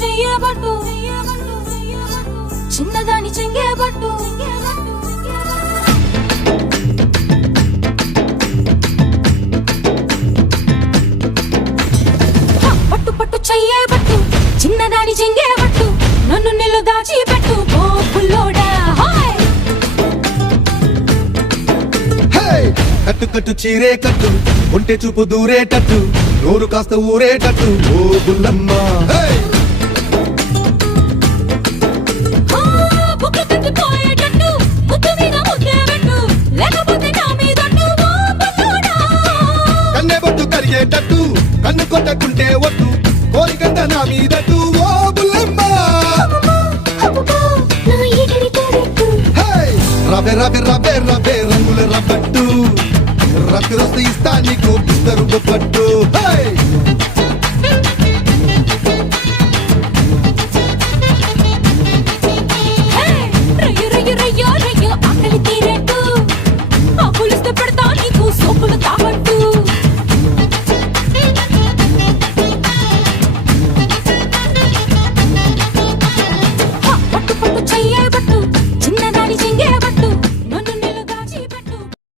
చెయ్యబట్టు చిన్నదాని చెంగేబట్టు పట్టు పట్టు చెయ్యబట్టు చిన్నదాని చెంగేబట్టు నన్ను నిల్లు దాచిపెట్టు ఓ పుల్లోడా కట్టు కట్టు చీరే కట్టు ఒంటె చూపు దూరేటట్టు నోరు కాస్త ఊరేటట్టు ఓ బుల్లమ్మ కన్నె బొట్టు కరిగేటట్టు కన్ను కొట్టకుంటే ఒట్టు కోరికంత నా మీదట్టు ఓ బుల్లమ్మ రవే రవే రవే రవే రంగుల రబ్బట్టు రక్కు రస్తు ఇస్తా నీకు ఇద్దరు బొప్పట్టు